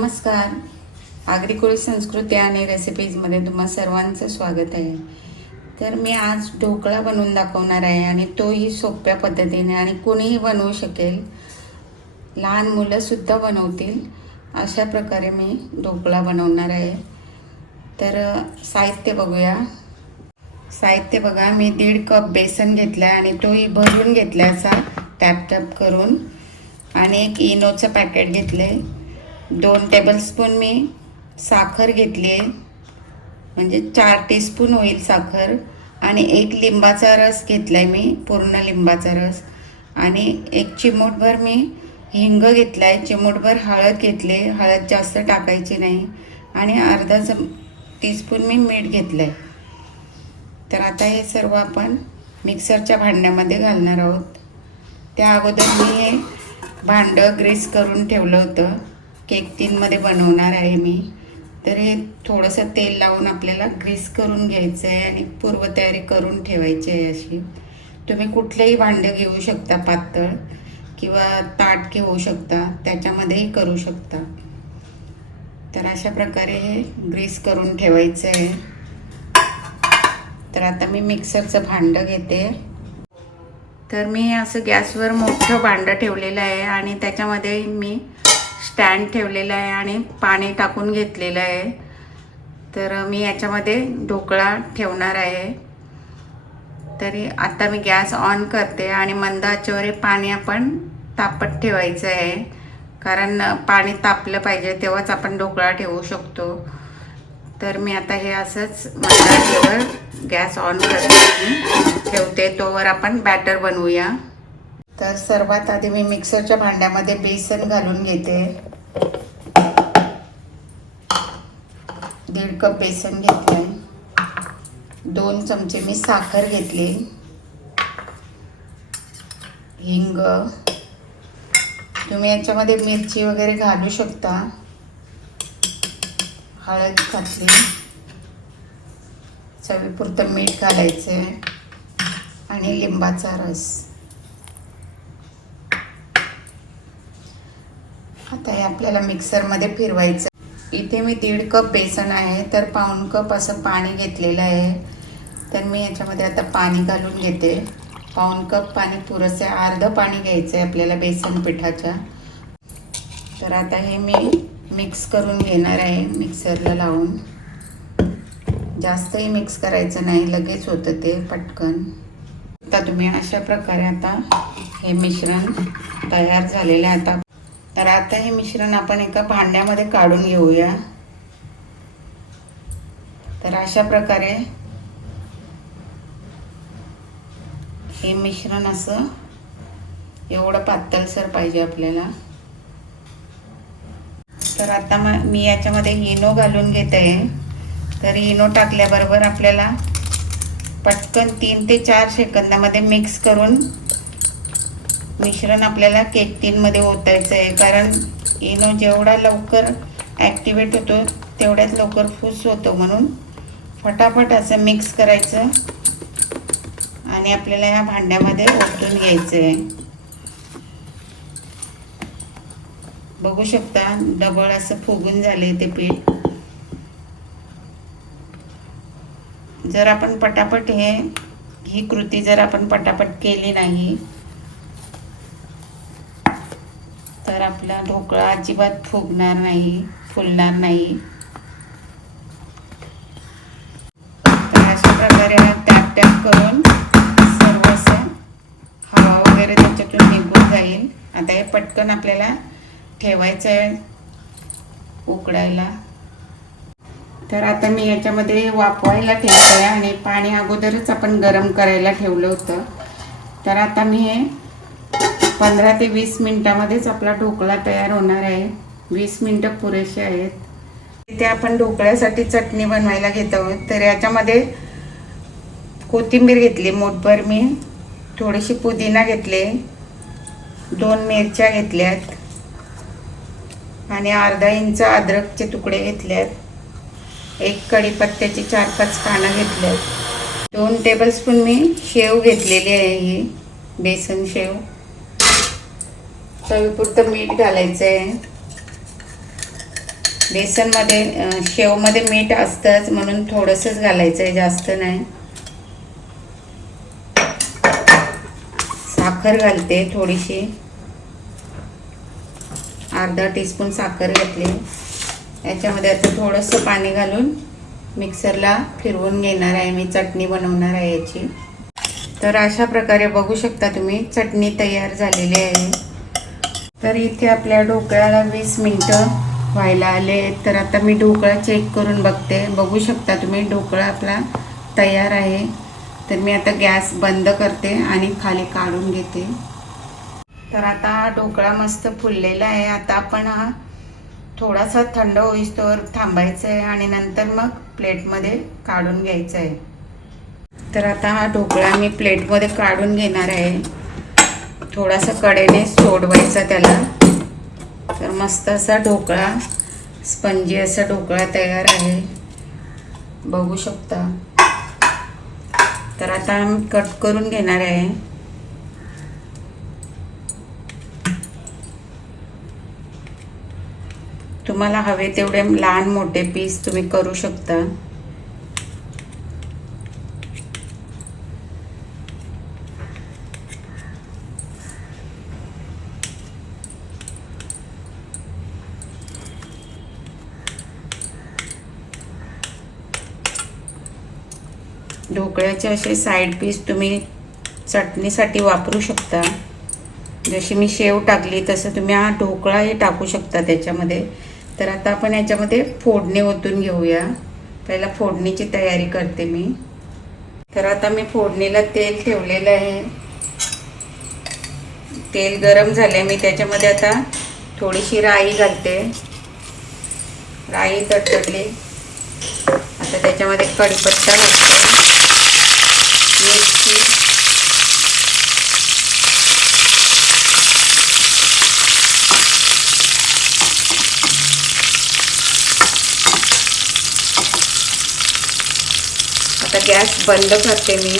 नमस्कार. आग्रिकोळी संस्कृती आणि रेसिपीजमध्ये तुम्हा सर्वांचं स्वागत आहे. तर मी आज ढोकळा बनवून दाखवणार आहे आणि तोही सोप्या पद्धतीने आणि कोणीही बनवू शकेल. लहान मुलंसुद्धा बनवतील. अशा प्रकारे मी ढोकळा बनवणार आहे. तर साहित्य बघूया. साहित्य बघा मी दीड कप बेसन घेतला आहे आणि तोही भरून घेतला असा टॅप टॅप करून. आणि एक इनोचं पॅकेट घेतलं आहे दोन टेबलस्पून मी साखर घेतली आहे म्हणजे चार टीस्पून होईल साखर आणि एक लिंबाचा रस घेतला आहे मी पूर्ण लिंबाचा रस. आणि एक चिमूटभर मी हिंग घेतला आहे चिमूटभर हळद घेतले. हळद जास्त टाकायची नाही. आणि अर्धा चम टीस्पून मी मीठ घेतलं आहे तर आता हे सर्व आपण मिक्सरच्या भांड्यामध्ये घालणार आहोत. त्या अगोदर मी हे भांडं ग्रीस करून ठेवलं होतं. केक तीनमध्ये बनवणार आहे मी. तर हे थोडंसं तेल लावून आपल्याला ग्रीस करून घ्यायचं आहे आणि पूर्वतयारी करून ठेवायची आहे अशी. तुम्ही कुठलेही भांडं घेऊ शकता पातळ किंवा ताट घेऊ शकता त्याच्यामध्येही करू शकता. तर अशा प्रकारे हे ग्रीस करून ठेवायचं आहे तर आता मी मिक्सरचं भांडं घेते. तर मी असं गॅसवर मोठं भांडं ठेवलेलं आहे आणि त्याच्यामध्ये मी स्टँड ठेवलेलं आहे आणि पाणी टाकून घेतलेलं आहे. तर मी याच्यामध्ये ढोकळा ठेवणार आहे. तरी आता मी गॅस ऑन करते आणि मंद आचेवर हे पाणी आपण तापत ठेवायचं आहे. कारण पाणी तापलं पाहिजे तेव्हाच आपण ढोकळा ठेवू शकतो. तर मी आता हे असंच मंद आचेवर गॅस ऑन करते. ठेवते तोवर आपण बॅटर बनवूया. तर सर्वात आधी मी मिक्सरच्या भांड्यामध्ये बेसन घालून घेते. दीड कप बेसन घेतलंय दोन चमचे मी साखर घेतली. हिंग. तुम्ही याच्यामध्ये मिरची वगैरे घालू शकता. हळद घातली. चवीपुरतं मीठ घालायचं आहे आणि लिंबाचा रस आता हे आपल्याला मिक्सरमध्ये फिरवायचं. इथे मी दीड कप बेसन आहे तर पाऊण कप असं पाणी घेतलेलं आहे. तर मी याच्यामध्ये आता पाणी घालून घेते. पाऊण कप पाणी पुरेसे अर्धं पाणी घ्यायचं आहे आपल्याला बेसन पिठाच्या. तर आता हे मी मिक्स करून घेणार आहे मिक्सरला लावून. जास्तही मिक्स करायचं नाही लगेच होतं ते पटकन. आता तुम्ही अशा प्रकारे आता हे मिश्रण तयार झालेलं आहे. आता तर आता हे मिश्रण आपण एका भांड्यामध्ये काढून घेऊया. तर अशा प्रकारे हे मिश्रण असं एवढं पातळसर पाहिजे आपल्याला. तर आता मग मी याच्यामध्ये इनो घालून घेत. आहे तर इनो टाकल्याबरोबर आपल्याला पटकन तीन ते चार सेकंदामध्ये मिक्स करून मिश्रण आपल्याला केक टीनमध्ये ओतायचं आहे. कारण इनो जेवढा लवकर ॲक्टिवेट होतो तेवढ्याच लवकर फूस होतो म्हणून फटाफट असं मिक्स करायचं आणि आपल्याला ह्या भांड्यामध्ये ओतून घ्यायचं आहे बघू शकता डबल असं फुगून झाले ते पीठ. जर आपण पटापट हे ही कृती जर आपण पटापट केली नाही तर आपला ढोकळा अजिबात फुगणार नाही फुलणार नाही. तर अशा प्रकारे टॅप टॅप करून सर्व असं हवा वगैरे त्याच्यातून निघून जाईल. आता हे पटकन आपल्याला ठेवायचं आहे उकडायला. तर आता मी याच्यामध्ये वापवायला ठेवलं आहे आणि पाणी अगोदरच आपण गरम करायला ठेवलं होतं. तर आता मी हे पंधरा ते वीस मिनटामध्येच आपला ढोकळा तयार होणार आहे. वीस मिनटं पुरेसे आहेत. इथे आपण ढोकळ्यासाठी चटणी बनवायला घेत आहोत. तर याच्यामध्ये कोथिंबीर घेतली मोठभर मी. थोडीशी पुदिना घेतले. दोन मिरच्या घेतल्यात. आणि अर्धा इंच अद्रकचे तुकडे घेतल्यात. एक कढीपत्त्याची चार पाच पानं घेतल्यात. दोन टेबलस्पून मी शेव घेतलेली आहे ही. बेसन शेव. चवीपुरतं मीठ घालायचं आहे बेसनमध्ये शेवमध्ये मीठ असतंच म्हणून थोडंसंच घालायचं आहे जास्त नाही. साखर घालते थोडीशी. अर्धा टीस्पून साखर घातली. याच्यामध्ये आता थोडंसं पाणी घालून मिक्सरला फिरवून घेणार आहे मी चटणी बनवणार आहे याची. तर अशा प्रकारे बघू शकता तुम्ही चटणी तयार झालेली आहे. तर इथे आपल्या ढोकळ्याला वीस मिनटं व्हायला आले. तर आता मी ढोकळा चेक करून बघते. बघू शकता तुम्ही ढोकळा आपला तयार आहे. तर मी आता गॅस बंद करते आणि खाली काढून घेते. तर आता हा ढोकळा मस्त फुललेला आहे. आता आपण हा थोडासा थंड होईस्तोवर थांबायचं आहे आणि नंतर मग प्लेटमध्ये काढून घ्यायचं आहे तर आता हा ढोकळा मी प्लेटमध्ये काढून घेणार आहे. थोडासा कडेने सोडवायचा त्याला. तर मस्त असा ढोकळा स्पंजी असा ढोकळा तयार आहे. बघू शकता. तर आता आम्ही कट करून घेणार आहे. तुम्हाला हवे तेवढे लहान मोठे पीस तुम्ही करू शकता. ढोकळ्याचे असे साईड पीस तुम्ही चटणीसाठी वापरू शकता. जशी मी शेव टाकली तसं तुम्ही हा ढोकळाही टाकू शकता त्याच्यामध्ये. तर आता आपण याच्यामध्ये फोडणी ओतून घेऊया. पहिला फोडणीची तयारी करते मी. तर आता मी फोडणीला तेल ठेवलेलं आहे. तेल गरम झाले मी त्याच्यामध्ये आता थोडीशी राई घालते. राई तडतडली. आता त्याच्यामध्ये कढीपत्ता घालते मिरची आता गॅस बंद करते मी.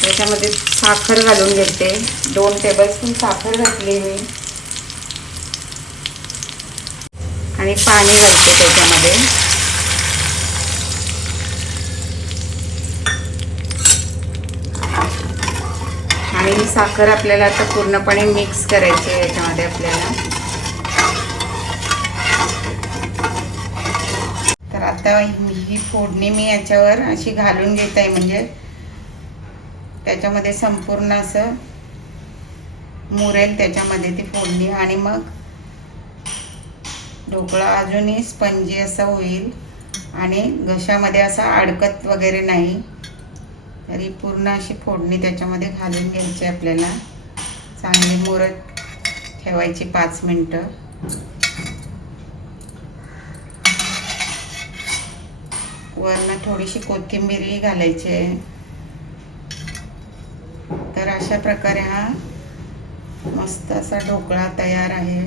त्याच्यामध्ये साखर घालून घेते. दोन टेबलस्पून साखर घातली मी. आणि पाणी घालते त्याच्यामध्ये. आणि साखर आपल्याला आता पूर्णपणे मिक्स करायची आहे याच्यामध्ये आपल्याला तर आता ही फोडणी मी याच्यावर अशी घालून घेत आहे म्हणजे त्याच्यामध्ये संपूर्ण असं मुरेल त्याच्यामध्ये ती फोडणी आणि मग ढोकळा अजूनही स्पंजी असा होईल आणि घशामध्ये असा अडकत वगैरे नाही. तरी पूर्ण अशी फोडणी त्याच्यामध्ये घालून घ्यायची आपल्याला. चांगली मुरत ठेवायची पाच मिनटं. वरनं थोडीशी कोथिंबीरही घालायची आहे. तर अशा प्रकारे हा मस्त असा ढोकळा तयार आहे.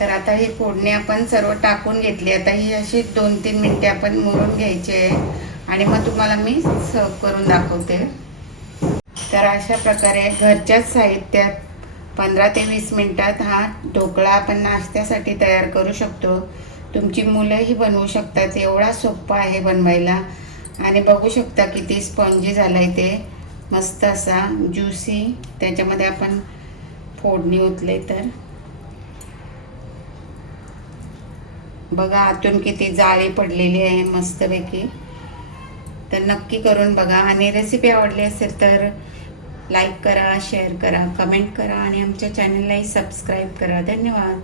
तर आता ही फोडणी आपण सर्व टाकून घेतली. आता ही अशी दोन तीन मिनटे आपण मुरून घ्यायची आहे. आणि मग तुम्हाला मी सर्व करून दाखवते. तर अशा प्रकारे घरच्याच साहित्यात पंधरा ते वीस मिनटात हा ढोकळा आपण नाश्त्यासाठी तयार करू शकतो. तुमची मुलंही बनवू शकतात. एवढा सोपा आहे बनवायला. आणि बघू शकता किती स्पंजी झाला आहे ते. मस्त असा ज्युसी. त्याच्यामध्ये आपण फोडणी ओतले तर. बघा आतून किती जाळी पडलेली आहे मस्तपैकी. तर नक्की करून बघा. आणि रेसिपी आवडली असेल तर लाईक करा शेअर करा कमेंट करा आणि आमच्या चॅनललाही सबस्क्राईब करा. धन्यवाद.